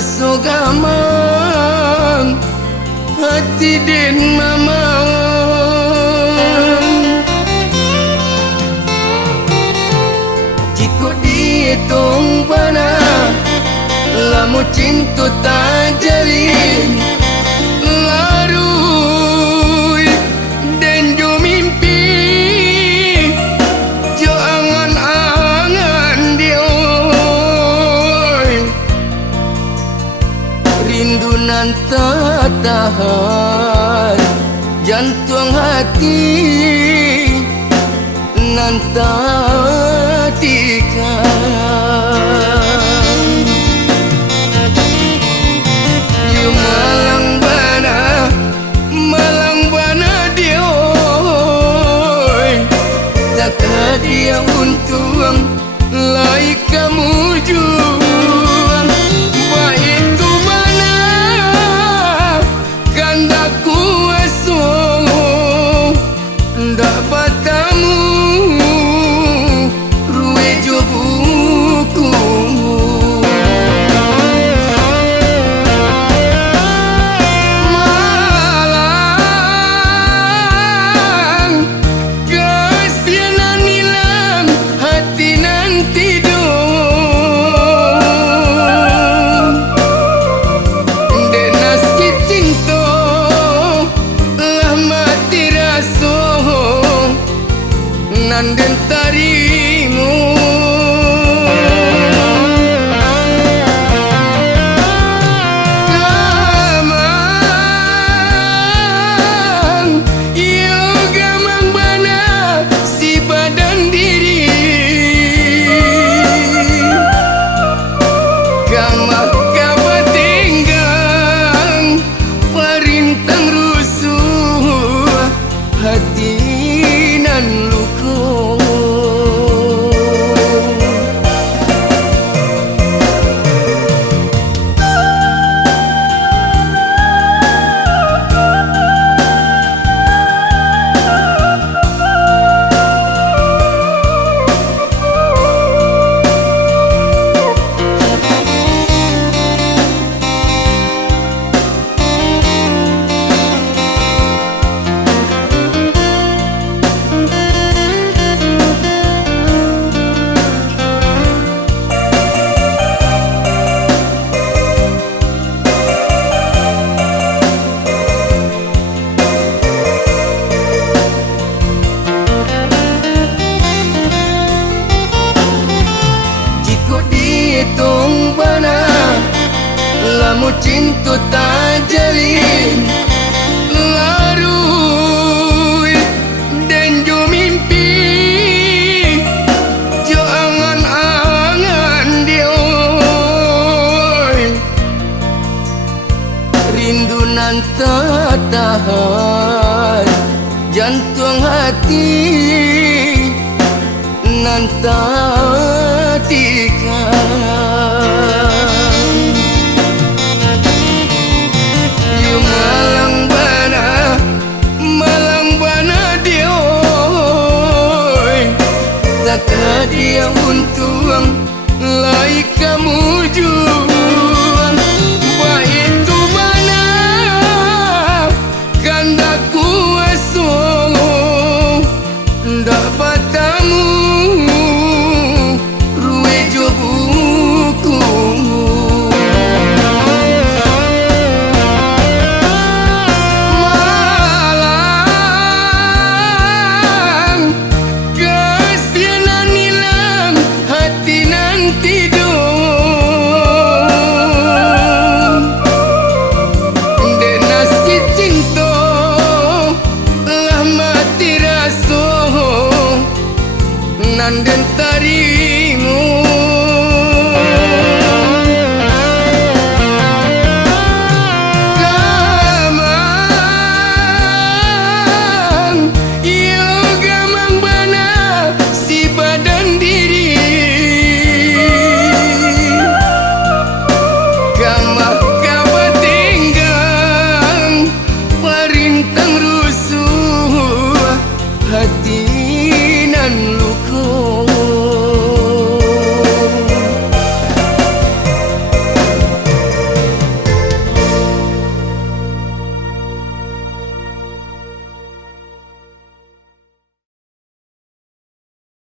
raso gamang hati den mamang jika dihitung bana lamu cinta tak jalin larui dan jo mimpi jo angan-angan dioi rindu nan tak tahan jantung hati nan tak tikan dia untung lai kamu juang baik tu mana kanda kuasa dapat tamu ruwe jo buku dan tarimu gamang yo gamang bana si badan diri gamang kabat tinggang parintang rusuh hati nan luka hitung bana lamu cinta tak jalin larui dan jo mimpi jo angan-angan dioi rindu nan tak tahan jantung hati nan tak tikan dia untung lai kamu juang baik tu mana kanda kuasa dapat tamu ruwe jo buku dan tari